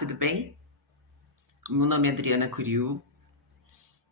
tudo bem? Meu nome é Adriana Curiu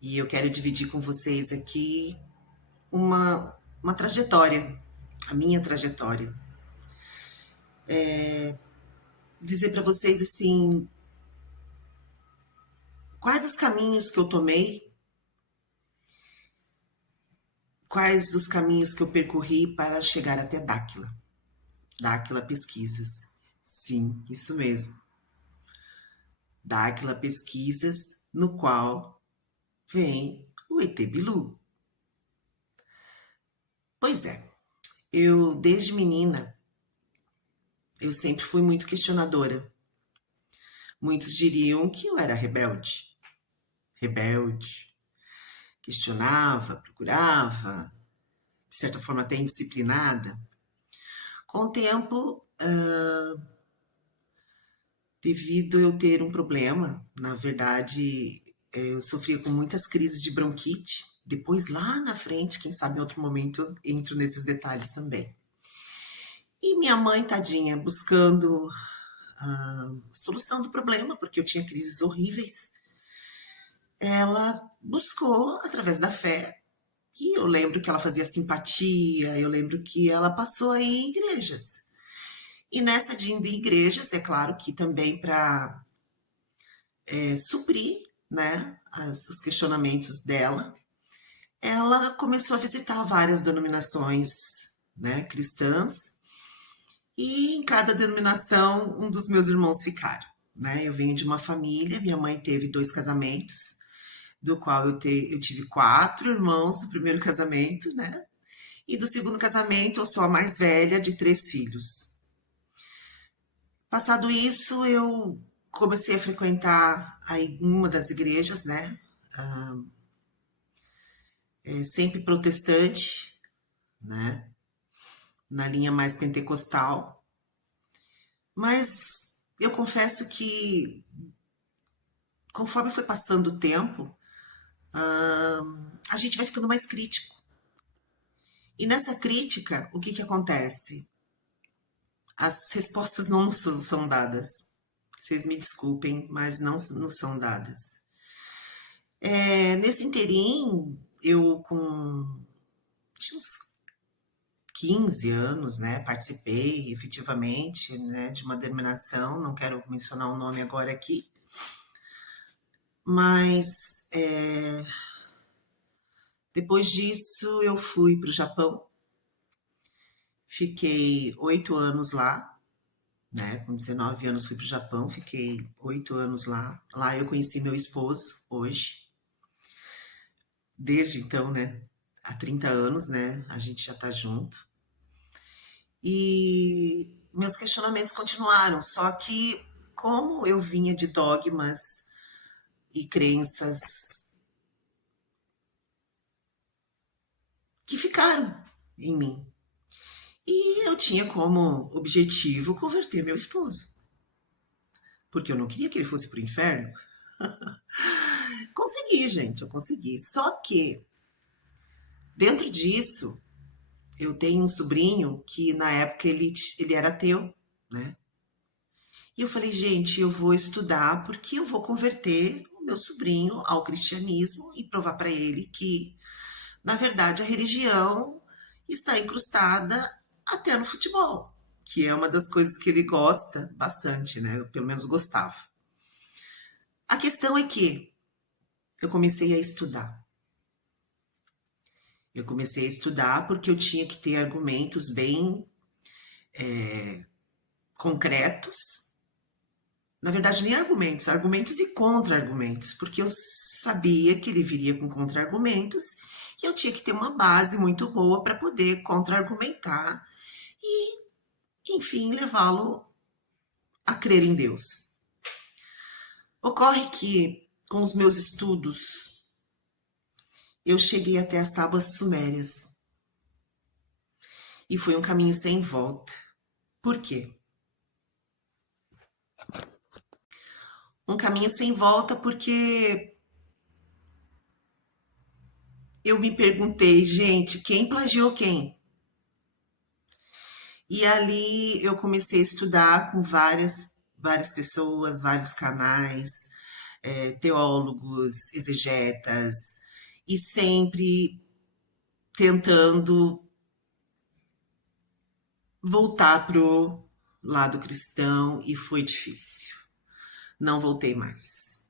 e eu quero dividir com vocês aqui uma trajetória, a minha trajetória. Dizer para vocês assim, quais os caminhos que eu tomei, quais os caminhos que eu percorri para chegar até Dáquila. Dáquila Pesquisas. Sim, isso mesmo. Dáquila Pesquisas, no qual vem o ET Bilu. Pois é, eu desde menina, eu sempre fui muito questionadora. Muitos diriam que eu era rebelde. Rebelde. Questionava, procurava, de certa forma até indisciplinada. Com o tempo, devido eu ter um problema, na verdade, eu sofria com muitas crises de bronquite. Depois, lá na frente, quem sabe em outro momento, entro nesses detalhes também. E minha mãe, tadinha, buscando a solução do problema, porque eu tinha crises horríveis, ela buscou através da fé. E eu lembro que ela fazia simpatia, eu lembro que ela passou aí em igrejas. E nessa de indo em igrejas, é claro que também para suprir, né, os questionamentos dela, ela começou a visitar várias denominações, né, cristãs, e em cada denominação um dos meus irmãos ficaram. Né? Eu venho de uma família, minha mãe teve 2 casamentos, do qual eu tive 4 irmãos do primeiro casamento, né? E do segundo casamento, eu sou a mais velha de 3 filhos. Passado isso, eu comecei a frequentar uma das igrejas, né? Sempre protestante, né? Na linha mais pentecostal. Mas eu confesso que, conforme foi passando o tempo, a gente vai ficando mais crítico. E nessa crítica, o que acontece? As respostas não são dadas. Vocês me desculpem, mas não são dadas. Nesse interim, eu tinha uns 15 anos, né, participei efetivamente, né, de uma denominação, não quero mencionar o nome agora aqui, mas depois disso eu fui para o Japão, fiquei 8 anos lá, né? Com 19 anos fui para o Japão, fiquei 8 anos lá. Lá eu conheci meu esposo hoje. Desde então, né? Há 30 anos, né? A gente já tá junto. E meus questionamentos continuaram, só que como eu vinha de dogmas e crenças que ficaram em mim. E eu tinha como objetivo converter meu esposo. Porque eu não queria que ele fosse pro inferno. Consegui, gente, eu consegui. Só que, dentro disso, eu tenho um sobrinho que na época ele era ateu, né? E eu falei, gente, eu vou estudar porque eu vou converter o meu sobrinho ao cristianismo e provar para ele que, na verdade, a religião está incrustada até no futebol, que é uma das coisas que ele gosta bastante, né? Eu, pelo menos gostava. A questão é que eu comecei a estudar. Eu comecei a estudar porque eu tinha que ter argumentos bem concretos. Na verdade, nem argumentos, argumentos e contra-argumentos, porque eu sabia que ele viria com contra-argumentos e eu tinha que ter uma base muito boa para poder contra-argumentar e, enfim, levá-lo a crer em Deus. Ocorre que, com os meus estudos, eu cheguei até as tábuas sumérias. E foi um caminho sem volta. Por quê? Um caminho sem volta porque eu me perguntei, gente, quem plagiou quem? E ali eu comecei a estudar com várias pessoas, vários canais, teólogos, exegetas, e sempre tentando voltar pro lado cristão, e foi difícil. Não voltei mais,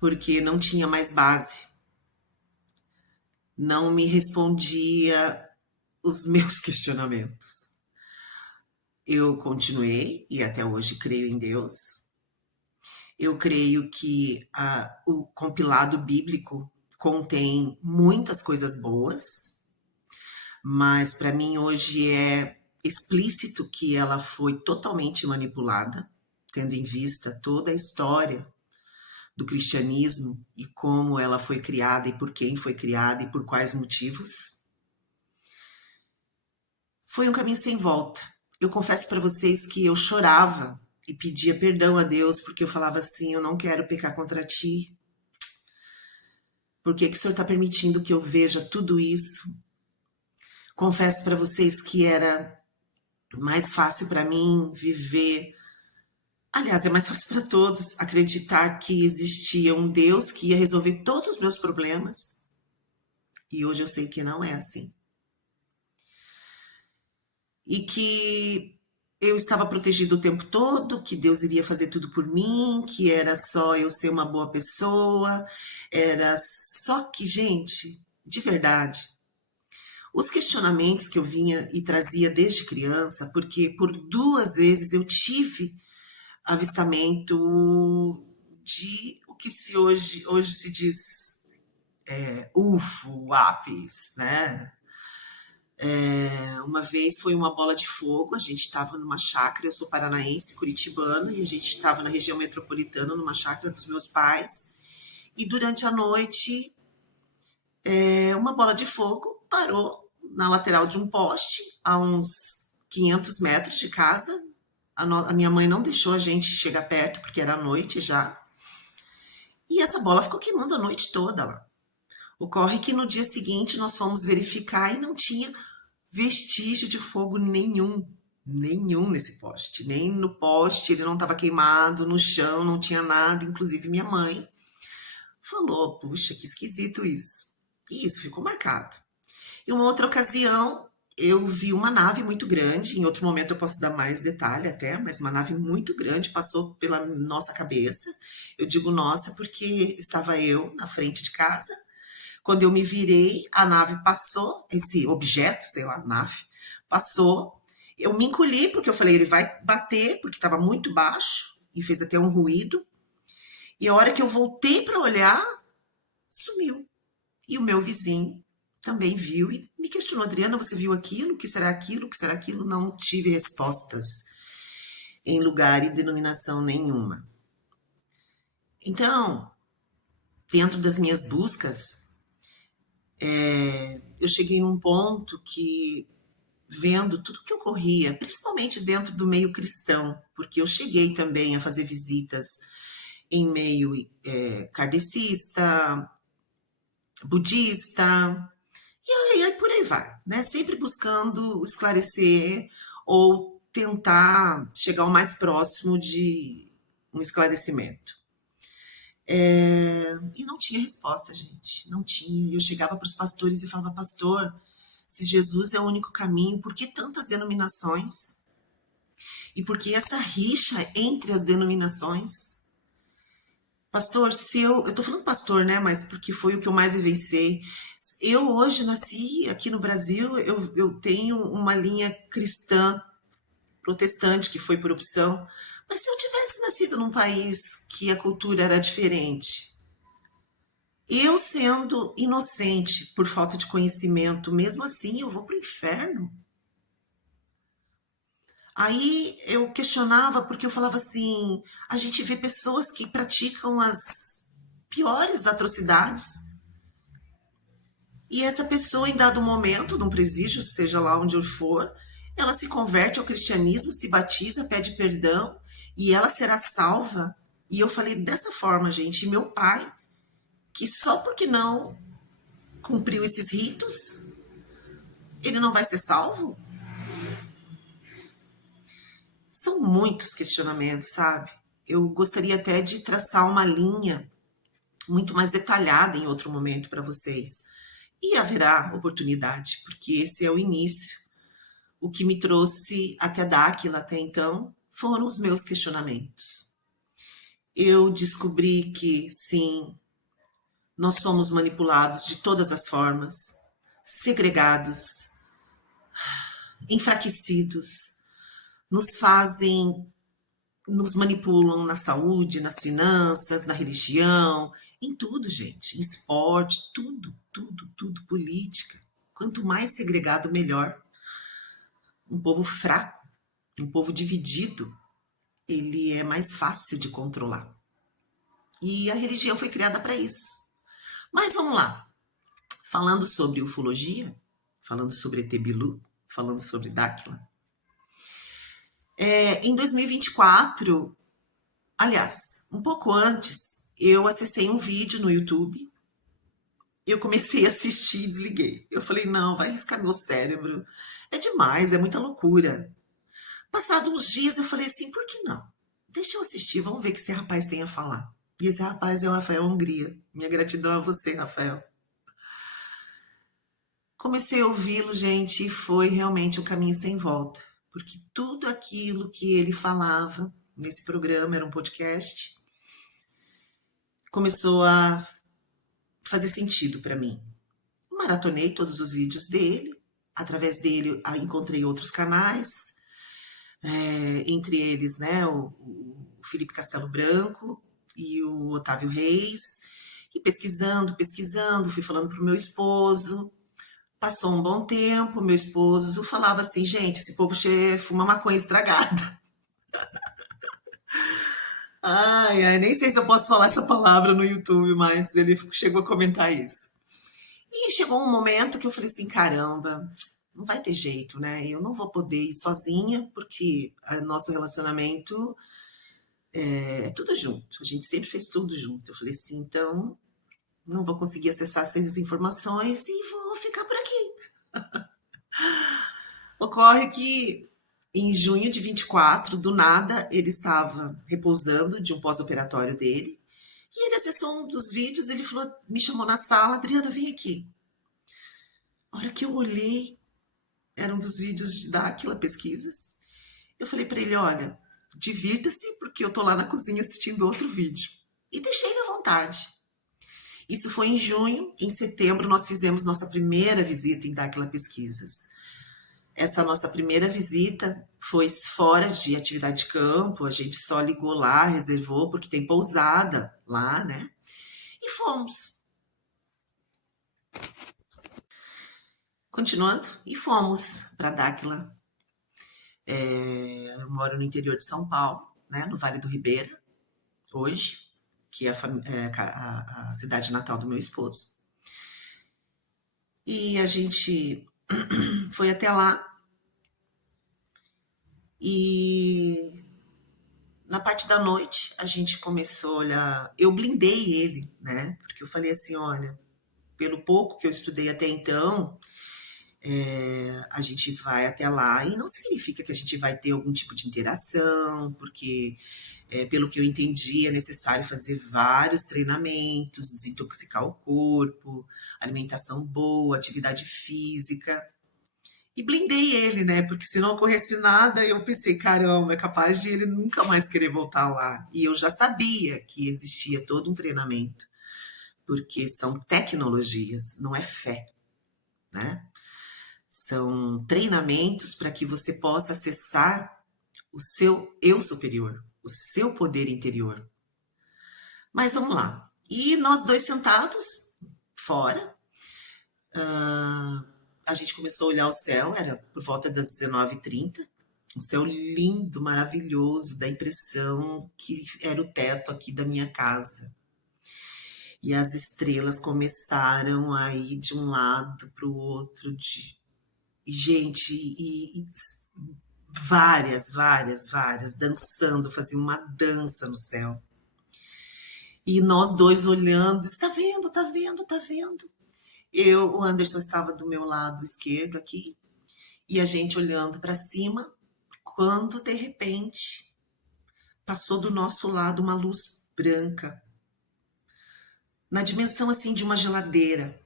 porque não tinha mais base, não me respondia os meus questionamentos. Eu continuei e até hoje creio em Deus. Eu creio que o compilado bíblico contém muitas coisas boas, mas para mim hoje é explícito que ela foi totalmente manipulada, tendo em vista toda a história do cristianismo e como ela foi criada e por quem foi criada e por quais motivos. Foi um caminho sem volta. Eu confesso para vocês que eu chorava e pedia perdão a Deus, porque eu falava assim: eu não quero pecar contra ti. Por que o Senhor está permitindo que eu veja tudo isso? Confesso para vocês que era mais fácil para mim viver. Aliás, é mais fácil para todos acreditar que existia um Deus que ia resolver todos os meus problemas. E hoje eu sei que não é assim. E que eu estava protegido o tempo todo, que Deus iria fazer tudo por mim, que era só eu ser uma boa pessoa, era só que, gente, de verdade, os questionamentos que eu vinha e trazia desde criança, porque por 2 vezes eu tive avistamento de o que se hoje se diz UFO, APES, né? Uma vez foi uma bola de fogo, a gente estava numa chácara, eu sou paranaense, curitibana, e a gente estava na região metropolitana, numa chácara dos meus pais, e durante a noite, uma bola de fogo parou na lateral de um poste, a uns 500 metros de casa. A minha mãe não deixou a gente chegar perto, porque era noite já, e essa bola ficou queimando a noite toda lá. Ocorre que no dia seguinte nós fomos verificar e não tinha vestígio de fogo nenhum nesse poste. Nem no poste ele não estava queimado, no chão não tinha nada. Inclusive minha mãe falou: puxa, que esquisito isso. E isso ficou marcado. Em uma outra ocasião, eu vi uma nave muito grande. Em outro momento eu posso dar mais detalhe até, mas uma nave muito grande passou pela nossa cabeça. Eu digo nossa porque estava eu na frente de casa. Quando eu me virei, a nave passou, esse objeto, sei lá, nave, passou. Eu me encolhi, porque eu falei, ele vai bater, porque estava muito baixo, e fez até um ruído. E a hora que eu voltei para olhar, sumiu. E o meu vizinho também viu e me questionou: Adriana, você viu aquilo? O que será aquilo? O que será aquilo? Não tive respostas em lugar e denominação nenhuma. Então, dentro das minhas buscas, eu cheguei num ponto que, vendo tudo que ocorria, principalmente dentro do meio cristão, porque eu cheguei também a fazer visitas em meio kardecista, budista, e aí por aí vai, né? Sempre buscando esclarecer ou tentar chegar o mais próximo de um esclarecimento. E não tinha resposta, gente, não tinha. E eu chegava para os pastores e falava: pastor, se Jesus é o único caminho, por que tantas denominações? E por que essa rixa entre as denominações? Pastor, se eu tô falando pastor, né? Mas porque foi o que eu mais vivenciei. Eu hoje nasci aqui no Brasil, eu tenho uma linha cristã protestante, que foi por opção. Mas se eu tivesse nascido num país que a cultura era diferente, eu sendo inocente por falta de conhecimento, mesmo assim eu vou para o inferno. Aí eu questionava porque eu falava assim: a gente vê pessoas que praticam as piores atrocidades e essa pessoa, em dado momento, num presídio, seja lá onde for, ela se converte ao cristianismo, se batiza, pede perdão e ela será salva. E eu falei dessa forma, gente. E meu pai, que só porque não cumpriu esses ritos, ele não vai ser salvo? São muitos questionamentos, sabe? Eu gostaria até de traçar uma linha muito mais detalhada em outro momento para vocês. E haverá oportunidade, porque esse é o início. O que me trouxe até Dáquila até então foram os meus questionamentos. Eu descobri que, sim, nós somos manipulados de todas as formas, segregados, enfraquecidos, nos fazem, nos manipulam na saúde, nas finanças, na religião, em tudo, gente, em esporte, tudo, tudo, tudo, política. Quanto mais segregado, melhor. Um povo fraco, um povo dividido, ele é mais fácil de controlar. E a religião foi criada para isso. Mas vamos lá. Falando sobre ufologia, falando sobre ET Bilu, falando sobre Dáquila. Em 2024, aliás, um pouco antes, eu acessei um vídeo no YouTube. Eu comecei a assistir e desliguei. Eu falei, não, vai riscar meu cérebro. É demais, é muita loucura. Passado uns dias, eu falei assim, por que não? Deixa eu assistir, vamos ver o que esse rapaz tem a falar. E esse rapaz é o Rafael Hungria. Minha gratidão a você, Rafael. Comecei a ouvi-lo, gente, e foi realmente um caminho sem volta. Porque tudo aquilo que ele falava nesse programa, era um podcast, começou a fazer sentido para mim. Maratonei todos os vídeos dele. Através dele, encontrei outros canais. Entre eles, né, o Felipe Castelo Branco e o Otávio Reis, e pesquisando, fui falando pro meu esposo. Passou um bom tempo, meu esposo falava assim, gente, esse povo fuma maconha estragada. Ai, nem sei se eu posso falar essa palavra no YouTube, mas ele chegou a comentar isso. E chegou um momento que eu falei assim, caramba, não vai ter jeito, né? Eu não vou poder ir sozinha, porque nosso relacionamento é tudo junto. A gente sempre fez tudo junto. Eu falei assim, então não vou conseguir acessar essas informações e vou ficar por aqui. Ocorre que em junho de 24, do nada, ele estava repousando de um pós-operatório dele. E ele acessou um dos vídeos, ele falou, me chamou na sala, Adriana, vem aqui. A hora que eu olhei, era um dos vídeos da Aquila Pesquisas. Eu falei para ele, olha, divirta-se, porque eu tô lá na cozinha assistindo outro vídeo. E deixei ele à vontade. Isso foi em junho. Em setembro, nós fizemos nossa primeira visita em Dáquila Pesquisas. Essa nossa primeira visita foi fora de atividade de campo, a gente só ligou lá, reservou, porque tem pousada lá, né? E fomos. Continuando, e fomos para Dáquila. Eu moro no interior de São Paulo, né, no Vale do Ribeira, hoje, que é a cidade natal do meu esposo. E a gente foi até lá e na parte da noite a gente começou a olhar. Eu blindei ele, né? Porque eu falei assim: olha, pelo pouco que eu estudei até então, a gente vai até lá e não significa que a gente vai ter algum tipo de interação, porque pelo que eu entendi, é necessário fazer vários treinamentos, desintoxicar o corpo, alimentação boa, atividade física. E blindei ele, né? Porque se não ocorresse nada, eu pensei, caramba, é capaz de ele nunca mais querer voltar lá. E eu já sabia que existia todo um treinamento, porque são tecnologias, não é fé, né? São treinamentos para que você possa acessar o seu eu superior, o seu poder interior. Mas vamos lá. E nós dois sentados fora, a gente começou a olhar o céu, era por volta das 19h30, um céu lindo, maravilhoso, dá a impressão que era o teto aqui da minha casa. E as estrelas começaram a ir de um lado para o outro, gente, e várias, dançando, fazia uma dança no céu. E nós dois olhando, está vendo, tá vendo, tá vendo. O Anderson estava do meu lado esquerdo aqui, e a gente olhando para cima, quando de repente passou do nosso lado uma luz branca, na dimensão assim de uma geladeira,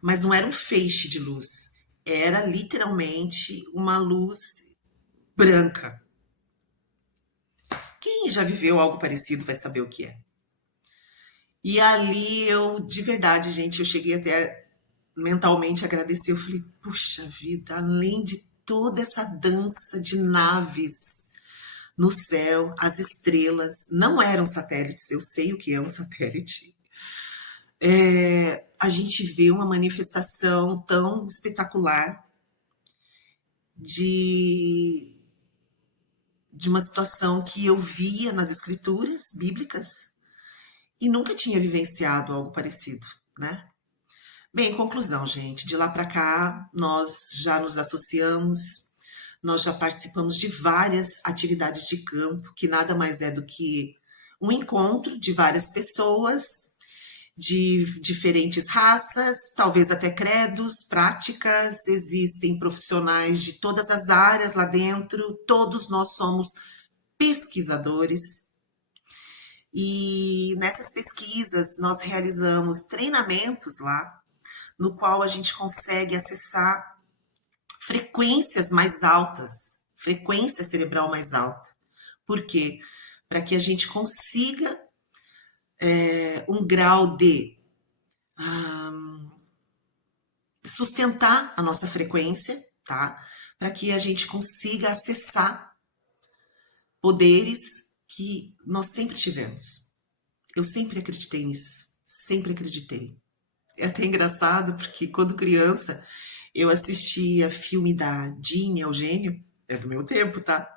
mas não era um feixe de luz, era literalmente uma luz branca. Quem já viveu algo parecido vai saber o que é. E ali eu, de verdade, gente, eu cheguei até mentalmente a agradecer. Eu falei, puxa vida, além de toda essa dança de naves no céu, as estrelas não eram satélites, eu sei o que é um satélite. A gente vê uma manifestação tão espetacular de, de uma situação que eu via nas escrituras bíblicas e nunca tinha vivenciado algo parecido, né? Bem, conclusão, gente. De lá para cá, nós já nos associamos, nós já participamos de várias atividades de campo, que nada mais é do que um encontro de várias pessoas de diferentes raças, talvez até credos, práticas. Existem profissionais de todas as áreas lá dentro, todos nós somos pesquisadores. E nessas pesquisas, nós realizamos treinamentos lá, no qual a gente consegue acessar frequências mais altas, frequência cerebral mais alta. Por quê? Para que a gente consiga um grau de sustentar a nossa frequência, tá? Para que a gente consiga acessar poderes que nós sempre tivemos. Eu sempre acreditei nisso, sempre acreditei. É até engraçado porque quando criança eu assistia filme da Jean Eugênio, é do meu tempo, tá?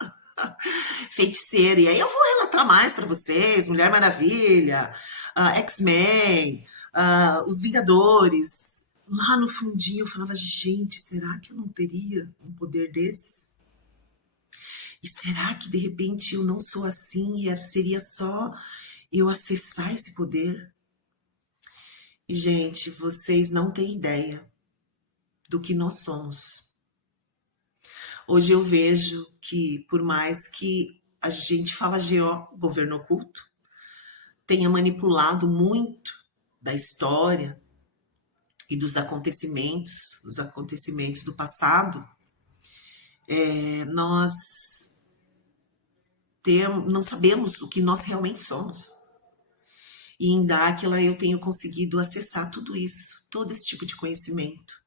Feiticeira, e aí eu vou relatar mais para vocês, Mulher Maravilha, X-Men, Os Vingadores. Lá no fundinho eu falava, gente, será que eu não teria um poder desses? E será que de repente eu não sou assim e seria só eu acessar esse poder? E, gente, vocês não têm ideia do que nós somos. Hoje eu vejo que, por mais que a gente fala GO, governo oculto, tenha manipulado muito da história e dos acontecimentos do passado, nós não sabemos o que nós realmente somos. E em Dáquila eu tenho conseguido acessar tudo isso, todo esse tipo de conhecimento.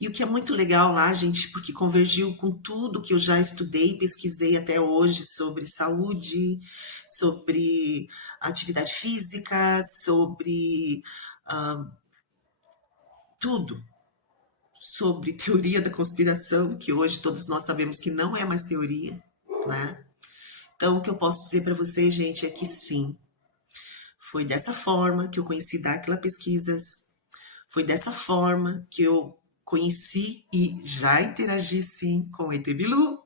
E o que é muito legal lá, gente, porque convergiu com tudo que eu já estudei e pesquisei até hoje sobre saúde, sobre atividade física, sobre tudo. Sobre teoria da conspiração, que hoje todos nós sabemos que não é mais teoria, né? Então, o que eu posso dizer para vocês, gente, é que sim, foi dessa forma que eu conheci Dáquila Pesquisas, foi dessa forma que eu conheci e já interagi, sim, com o ET Bilu.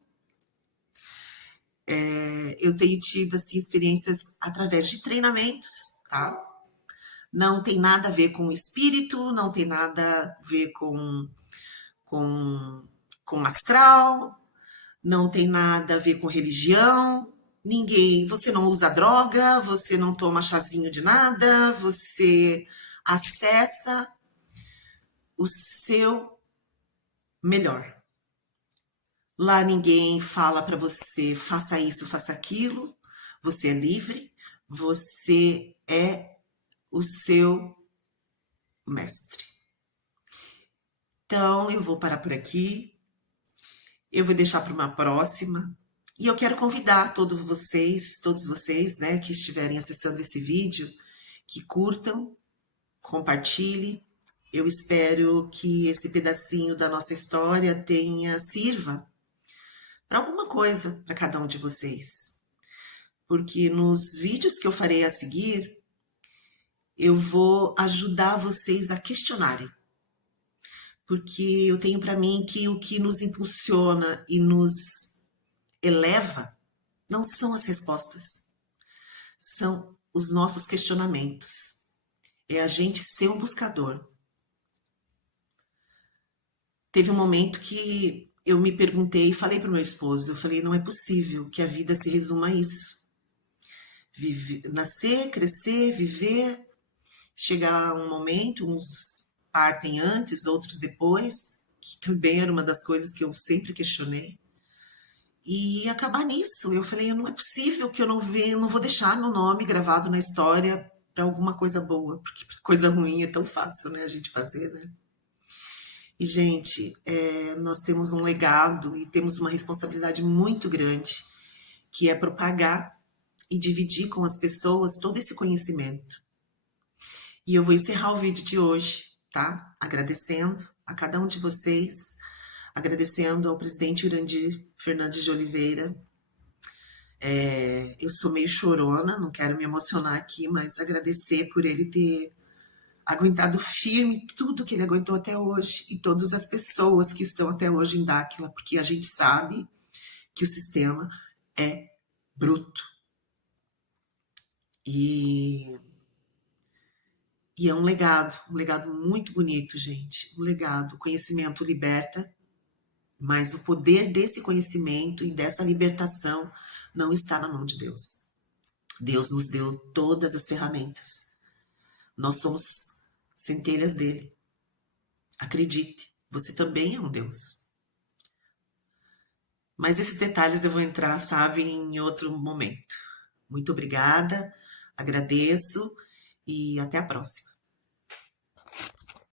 Eu tenho tido, assim, experiências através de treinamentos, tá? Não tem nada a ver com espírito, não tem nada a ver com, com astral, não tem nada a ver com religião. Ninguém, você não usa droga, você não toma chazinho de nada, você acessa o seu melhor. Lá ninguém fala para você, faça isso, faça aquilo. Você é livre, você é o seu mestre. Então, eu vou parar por aqui. Eu vou deixar para uma próxima. E eu quero convidar todos vocês, né, que estiverem acessando esse vídeo, que curtam, compartilhem. Eu espero que esse pedacinho da nossa história sirva para alguma coisa para cada um de vocês. Porque nos vídeos que eu farei a seguir, eu vou ajudar vocês a questionarem. Porque eu tenho para mim que o que nos impulsiona e nos eleva não são as respostas, são os nossos questionamentos. É a gente ser um buscador. Teve um momento que eu me perguntei e falei para o meu esposo, eu falei, não é possível que a vida se resuma a isso. Nascer, crescer, viver, chegar um momento, uns partem antes, outros depois, que também era uma das coisas que eu sempre questionei, e acabar nisso. Eu falei, não é possível que eu não vou deixar meu nome gravado na história para alguma coisa boa, porque pra coisa ruim é tão fácil, né, a gente fazer, né? E, gente, nós temos um legado e temos uma responsabilidade muito grande, que é propagar e dividir com as pessoas todo esse conhecimento. E eu vou encerrar o vídeo de hoje, tá? Agradecendo a cada um de vocês, agradecendo ao presidente Urandir Fernandes de Oliveira. Eu sou meio chorona, não quero me emocionar aqui, mas agradecer por ele ter aguentado firme tudo que ele aguentou até hoje e todas as pessoas que estão até hoje em Dáquila, porque a gente sabe que o sistema é bruto. E é um legado muito bonito, gente. Um legado. O conhecimento liberta, mas o poder desse conhecimento e dessa libertação não está na mão de Deus. Deus nos deu todas as ferramentas. Nós somos centelhas dele. Acredite, você também é um Deus. Mas esses detalhes eu vou entrar, sabe, em outro momento. Muito obrigada, agradeço e até a próxima.